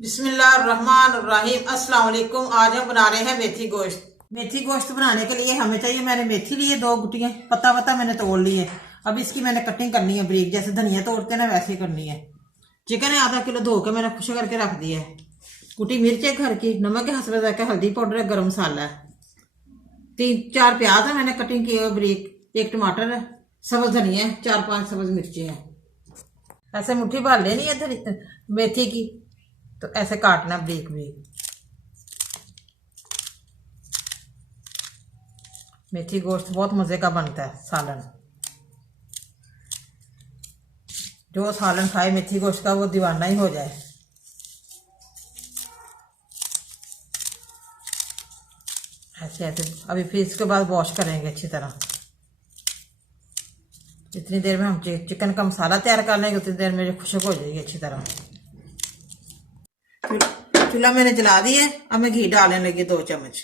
बिस्मिल्लाहिर्रहमानिर्रहीम। अस्सलाम वालेकुम। आज हम बना रहे हैं मेथी गोश्त। मेथी गोश्त बनाने के लिए हमें चाहिए, मैंने मेथी ली है 2 गुटियां, पत्ता पत्ता मैंने तोड़ ली है। अब इसकी मैंने कटिंग करनी है ब्रीक, जैसे धनिया तोड़ते हैं ना वैसे करनी है। चिकन है आधा किलो, धो के मैंने खुश करके रख दिया है। कुटी मिर्च है घर की, नमक है हस्ब ज़ायक़ा, हल्दी पाउडर है, गरम मसाला है। 3-4 प्याज है मैंने कटिंग किए हुए ब्रीक, 1 टमाटर है, सब्ज धनिया है, 4-5 सब्ज मिर्ची है। ऐसे मुट्ठी भर लेनी है मेथी की, तो ऐसे काटना ब्रीक ब्रीक। मेथी गोश्त बहुत मज़े का बनता है सालन। जो सालन खाए मेथी गोश्त का वो दीवाना ही हो जाए। ऐसे ऐसे अभी फिर इसके बाद वॉश करेंगे अच्छी तरह। जितनी देर में हम चिकन का मसाला तैयार कर लेंगे उतनी देर में खुशक हो जाएगी अच्छी तरह। चूल्हा मैंने जला दिया है, अब मैं घी डालने लगी 2 चम्मच।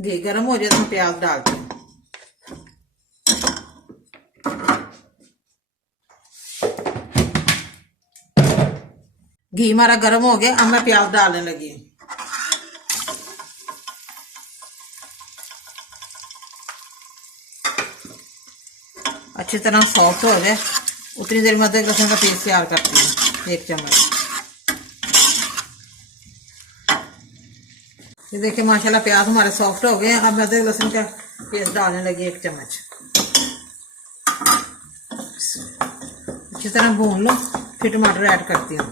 घी गर्म हो जाए तो मैं प्याज डालती हूँ। घी हमारा गर्म हो गया, अब मैं प्याज डालने लगी हूँ। अच्छी तरह सॉफ्ट हो जाए उतनी देर में अदरक लहसुन का पेस्ट तैयार करती हूँ 1 चम्मच। ये देखिए माशाल्लाह प्याज हमारे सॉफ्ट हो गए हैं। अब मैं अदरक लहसुन का पेस्ट डालने लगी 1 चम्मच। अच्छी तरह भून लो, फिर टमाटर ऐड करती हूँ।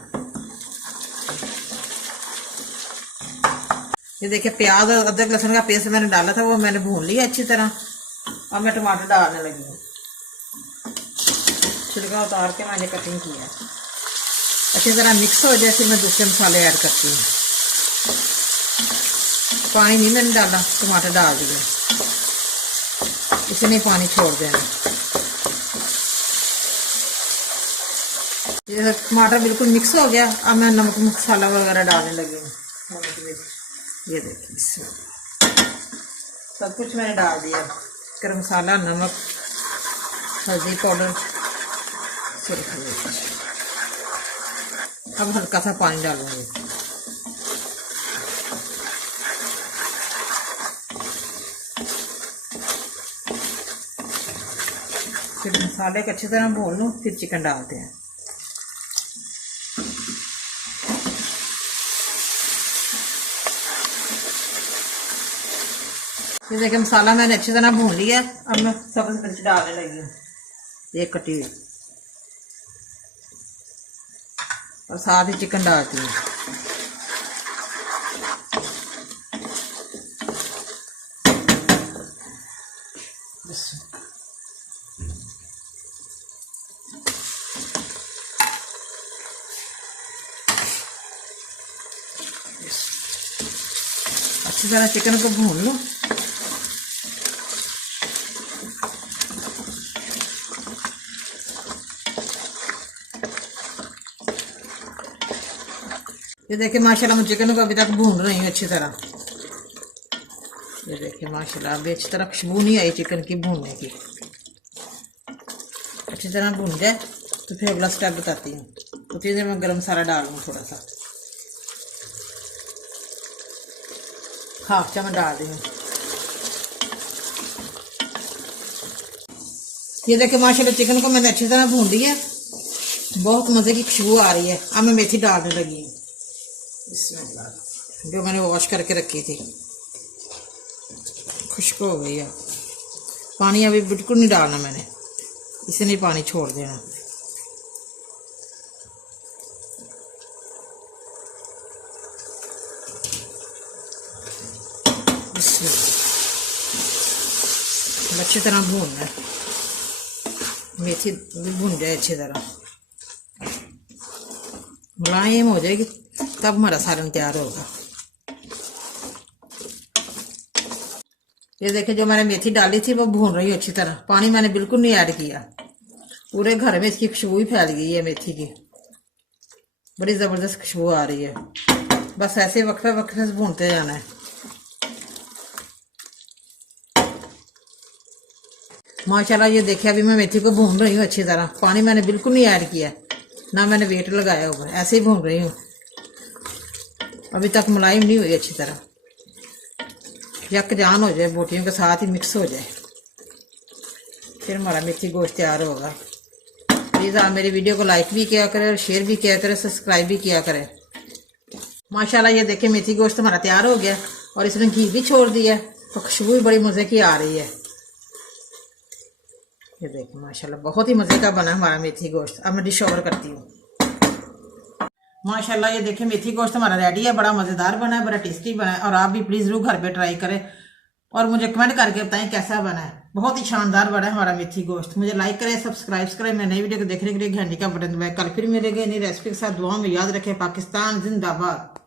ये देखिए प्याज और अदरक लहसुन का पेस्ट मैंने डाला था, वो मैंने भून लिया अच्छी तरह। अब मैं टमाटर डालने लगी हूँ। छिलका उतार के मैंने कटिंग किया है। अच्छी तरह मिक्स हो जाए फिर मैं दूसरे मसाले ऐड करती हूँ। पानी नहीं मैंने डाला, टमाटर डाल दिया, इसे नहीं पानी छोड़ देना। ये टमाटर बिल्कुल मिक्स हो गया, अब मैं नमक मसाला वगैरह डालने लगी हूँ। ये देखिए सब कुछ मैंने डाल दिया, गरम मसाला, नमक, हल्दी पाउडर। अब हल्का सा पानी डालूंगी। फिर मसाले को अच्छी तरह भून लूँ, फिर चिकन डालते हैं। ये देखिए मसाला मैंने अच्छी तरह भून लिया। अब मैं सब्ज मिर्च डालने लगी हूँ 1 कटी हुई, और साथ ही चिकन डालती हूँ। अच्छी तरह चिकन को भून लो। ये देखिए माशाल्लाह मैं चिकन को अभी तक भून रही हूँ अच्छी तरह। ये देखिए माशाल्लाह अभी अच्छी तरह खुशबू नहीं आई चिकन की भूनने की। अच्छी तरह भून जाए तो फिर अगला स्टेप बताती हूँ। उतनी देर में गरम मसाला डालूँ थोड़ा सा, 1/2 चम्मच डाल दी हूँ। ये देखिए माशाल्लाह चिकन को मैंने अच्छी तरह भून लिया, बहुत मज़े की खुशबू आ रही है। अब मैं मेथी डालने लगी हूँ, जो मैंने वॉश करके रखी थी। खुश्क हो गई है। पानी अभी बिल्कुल नहीं डालना मैंने, इसे नहीं पानी छोड़ देना। अच्छी तरह भूनना है, मेथी भी भून जाए अच्छी तरह, मुलायम हो जाएगी तब हमारा सालन तैयार होगा। ये देखिए जो मैंने मेथी डाली थी वो भून रही है अच्छी तरह। पानी मैंने बिल्कुल नहीं ऐड किया। पूरे घर में इसकी खुशबू ही फैल गई है मेथी की, बड़ी ज़बरदस्त खुशबू आ रही है। बस ऐसे वक्फे वक्फे से भूनते जाना है। माशाल्लाह ये देखिए अभी मैं मेथी को भून रही हूँ अच्छी तरह। पानी मैंने बिल्कुल नहीं ऐड किया, ना मैंने वेट लगाया ऊपर, ऐसे ही भून रही हूँ। अभी तक मुलायम नहीं हुई अच्छी तरह, यकजान हो जाए, बोटियों के साथ ही मिक्स हो जाए, फिर हमारा मेथी गोश्त तैयार होगा। प्लीज़ आप मेरी वीडियो को लाइक भी किया करें और शेयर भी किया करें, सब्सक्राइब भी किया करें। माशाल्लाह ये देखिए मेथी गोश्त हमारा तैयार हो गया और इसने घी भी छोड़ दिया, तो खुशबू भी बड़ी मज़े की आ रही है। ये देखिए माशाल्लाह बहुत ही मज़े का बना हमारा मेथी गोश्त। अब मैं डिश ओवर करती हूँ। माशाल्लाह ये देखिए मेथी गोश्त हमारा रेडी है, बड़ा मज़ेदार बना है, बड़ा टेस्टी बना है। और आप भी प्लीज़ ज़रूर घर पे ट्राई करें और मुझे कमेंट करके बताएं कैसा बना है। बहुत ही शानदार बना है हमारा मेथी गोश्त। मुझे लाइक करें, सब्सक्राइब करें। मैं नई वीडियो को देखने के लिए घंटी का बटन दबाएं। कल फिर मिलेंगे नई रेसिपी के साथ। दुआ में याद रखें। पाकिस्तान जिंदाबाद।